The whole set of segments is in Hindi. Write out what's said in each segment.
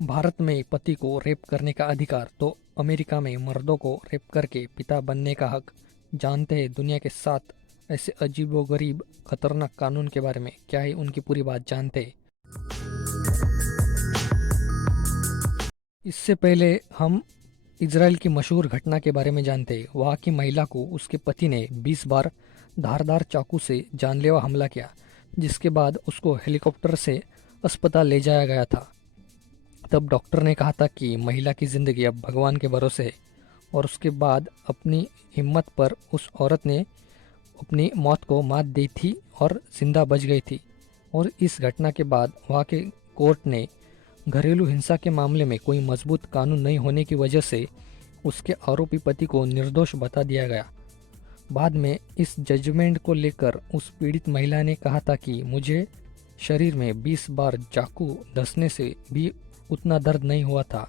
भारत में पति को रेप करने का अधिकार तो अमेरिका में मर्दों को रेप करके पिता बनने का हक। जानते हैं दुनिया के 7 ऐसे अजीबोगरीब खतरनाक कानून के बारे में। क्या है उनकी पूरी बात जानते हैं। इससे पहले हम इजराइल की मशहूर घटना के बारे में जानते हैं। वहाँ की महिला को उसके पति ने 20 बार धारदार चाकू से जानलेवा हमला किया, जिसके बाद उसको हेलीकॉप्टर से अस्पताल ले जाया गया था। तब डॉक्टर ने कहा था कि महिला की ज़िंदगी अब भगवान के भरोसे है। और उसके बाद अपनी हिम्मत पर उस औरत ने अपनी मौत को मात दी थी और जिंदा बच गई थी। और इस घटना के बाद वहाँ के कोर्ट ने घरेलू हिंसा के मामले में कोई मजबूत कानून नहीं होने की वजह से उसके आरोपी पति को निर्दोष बता दिया गया। बाद में इस जजमेंट को लेकर उस पीड़ित महिला ने कहा था कि मुझे शरीर में 20 बार चाकू धंसने से भी उतना दर्द नहीं हुआ था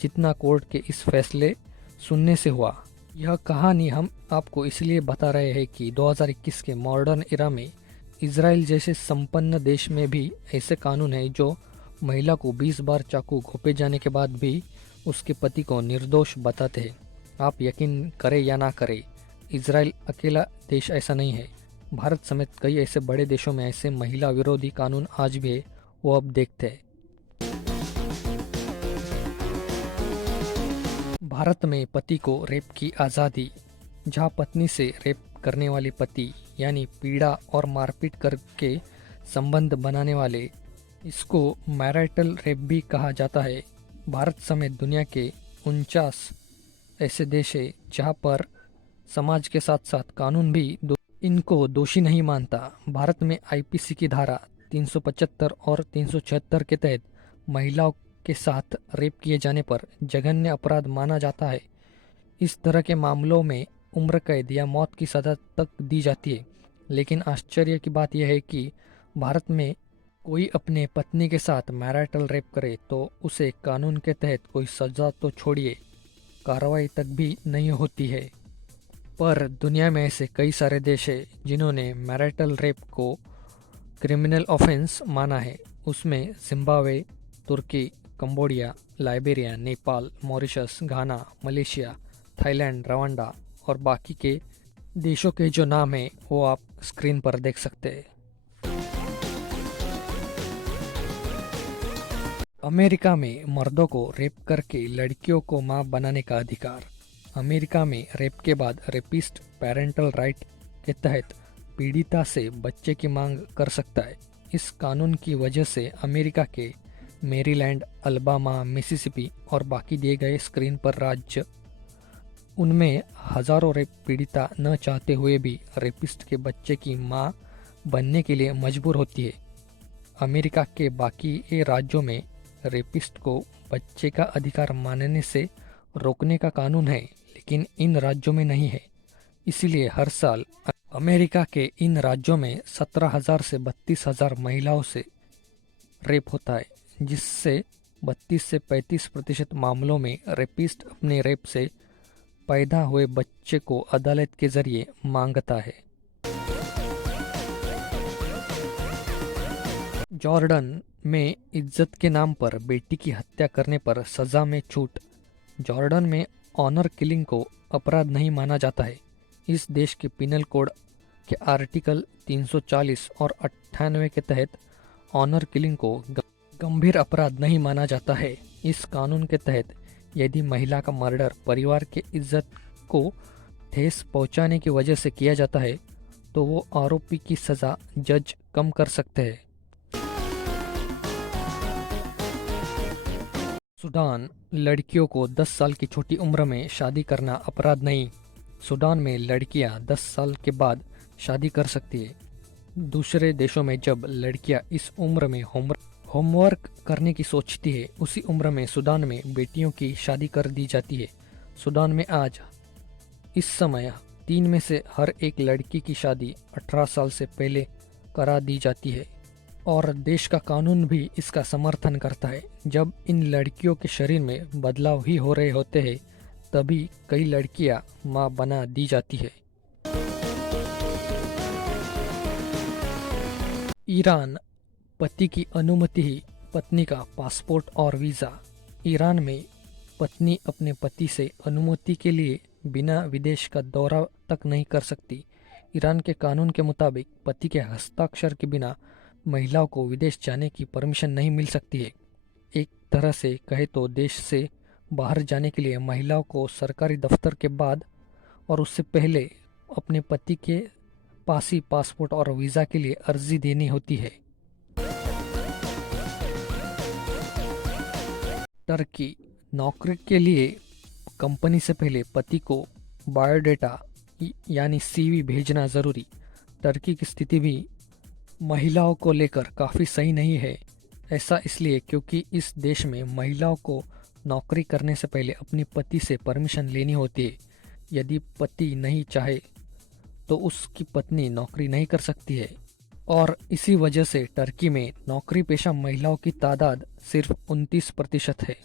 जितना कोर्ट के इस फैसले सुनने से हुआ। यह कहानी हम आपको इसलिए बता रहे हैं कि 2021 के मॉडर्न इरा में इजराइल जैसे संपन्न देश में भी ऐसे कानून हैं जो महिला को 20 बार चाकू घोंपे जाने के बाद भी उसके पति को निर्दोष बताते हैं। आप यकीन करें या ना करें, इजराइल अकेला देश ऐसा नहीं है। भारत समेत कई ऐसे बड़े देशों में ऐसे महिला विरोधी कानून आज भी है। वो अब देखते हैं। भारत में पति को रेप की आज़ादी। जहां पत्नी से रेप करने वाले पति यानी पीड़ा और मारपीट करके संबंध बनाने वाले, इसको मैरिटल रेप भी कहा जाता है। भारत समेत दुनिया के 49 ऐसे देश हैं जहां पर समाज के साथ साथ कानून भी इनको दोषी नहीं मानता। भारत में आईपीसी की धारा 375 और 376 के तहत महिलाओं के साथ रेप किए जाने पर जघन्य अपराध माना जाता है। इस तरह के मामलों में उम्र कैद या मौत की सजा तक दी जाती है। लेकिन आश्चर्य की बात यह है कि भारत में कोई अपने पत्नी के साथ मैरिटल रेप करे तो उसे कानून के तहत कोई सजा तो छोड़िए, कार्रवाई तक भी नहीं होती है। पर दुनिया में ऐसे कई सारे देश हैं जिन्होंने मैरिटल रेप को क्रिमिनल ऑफेंस माना है। उसमें जिम्बाब्वे, तुर्की, कंबोडिया, लाइबेरिया, नेपाल, मॉरिशस, घाना, मलेशिया, थाईलैंड, रवांडा और बाकी के देशों के जो नाम हैं वो आप स्क्रीन पर देख सकते हैं। अमेरिका में मर्दों को रेप करके लड़कियों को मां बनाने का अधिकार। अमेरिका में रेप के बाद रेपिस्ट पेरेंटल राइट के तहत पीड़िता से बच्चे की मांग कर सकता है। इस कानून की वजह से अमेरिका के मैरीलैंड, अल्बामा, मिसिसिपी और बाकी दिए गए स्क्रीन पर राज्य, उनमें हजारों रेप पीड़िता न चाहते हुए भी रेपिस्ट के बच्चे की मां बनने के लिए मजबूर होती है। अमेरिका के बाकी राज्यों में रेपिस्ट को बच्चे का अधिकार मानने से रोकने का कानून है, लेकिन इन राज्यों में नहीं है। इसीलिए हर साल अमेरिका के इन राज्यों में 17,000 से 32,000 महिलाओं से रेप होता है, जिससे 32 से 35% मामलों में रेपिस्ट अपने रेप से पैदा हुए बच्चे को अदालत के जरिए मांगता है। जॉर्डन में इज्जत के नाम पर बेटी की हत्या करने पर सजा में छूट। जॉर्डन में ऑनर किलिंग को अपराध नहीं माना जाता है। इस देश के पिनल कोड के आर्टिकल 340 और 98 के तहत ऑनर किलिंग को गंभीर अपराध नहीं माना जाता है। इस कानून के तहत यदि महिला का मर्डर परिवार के इज्जत को ठेस पहुंचाने की वजह से किया जाता है तो वो आरोपी की सजा जज कम कर सकते हैं। सूडान, लड़कियों को 10 साल की छोटी उम्र में शादी करना अपराध नहीं। सूडान में लड़कियां 10 साल के बाद शादी कर सकती है। दूसरे देशों में जब लड़कियां इस उम्र में होमवर्क करने की सोचती है, उसी उम्र में सूडान में बेटियों की शादी कर दी जाती है। सूडान में आज इस समय 3 में से हर एक लड़की की शादी 18 साल से पहले करा दी जाती है और देश का कानून भी इसका समर्थन करता है। जब इन लड़कियों के शरीर में बदलाव ही हो रहे होते हैं तभी कई लड़कियां मां बना दी जाती है। ईरान, पति की अनुमति ही पत्नी का पासपोर्ट और वीज़ा। ईरान में पत्नी अपने पति से अनुमति के लिए बिना विदेश का दौरा तक नहीं कर सकती। ईरान के कानून के मुताबिक पति के हस्ताक्षर के बिना महिलाओं को विदेश जाने की परमिशन नहीं मिल सकती है। एक तरह से कहे तो देश से बाहर जाने के लिए महिलाओं को सरकारी दफ्तर के बाद और उससे पहले अपने पति के पास ही पासपोर्ट और वीज़ा के लिए अर्जी देनी होती है। टर्की, नौकरी के लिए कंपनी से पहले पति को बायोडेटा यानी सीवी भेजना ज़रूरी। टर्की की स्थिति भी महिलाओं को लेकर काफ़ी सही नहीं है। ऐसा इसलिए क्योंकि इस देश में महिलाओं को नौकरी करने से पहले अपनी पति से परमिशन लेनी होती है। यदि पति नहीं चाहे तो उसकी पत्नी नौकरी नहीं कर सकती है और इसी वजह से टर्की में नौकरी पेशा महिलाओं की तादाद सिर्फ 29% है।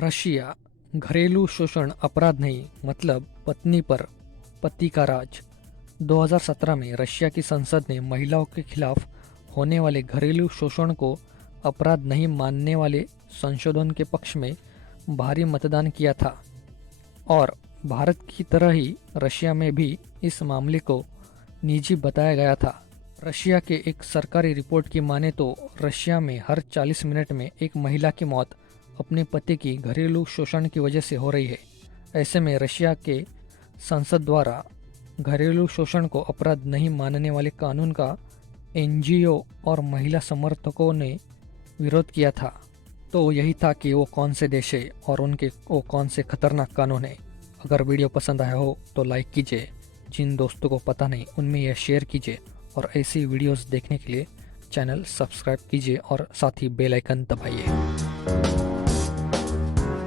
रशिया, घरेलू शोषण अपराध नहीं, मतलब पत्नी पर पति का राज। 2017 में रशिया की संसद ने महिलाओं के खिलाफ होने वाले घरेलू शोषण को अपराध नहीं मानने वाले संशोधन के पक्ष में भारी मतदान किया था और भारत की तरह ही रशिया में भी इस मामले को निजी बताया गया था। रशिया के एक सरकारी रिपोर्ट की माने तो रशिया में हर 40 मिनट में एक महिला की मौत अपने पति की घरेलू शोषण की वजह से हो रही है। ऐसे में रशिया के संसद द्वारा घरेलू शोषण को अपराध नहीं मानने वाले कानून का एनजीओ और महिला समर्थकों ने विरोध किया था। तो यही था कि वो कौन से देश है और उनके वो कौन से खतरनाक कानून है। अगर वीडियो पसंद आया हो तो लाइक कीजिए, जिन दोस्तों को पता नहीं उनमें यह शेयर कीजिए और ऐसी वीडियोस देखने के लिए चैनल सब्सक्राइब कीजिए और साथ ही बेल आइकन दबाइए।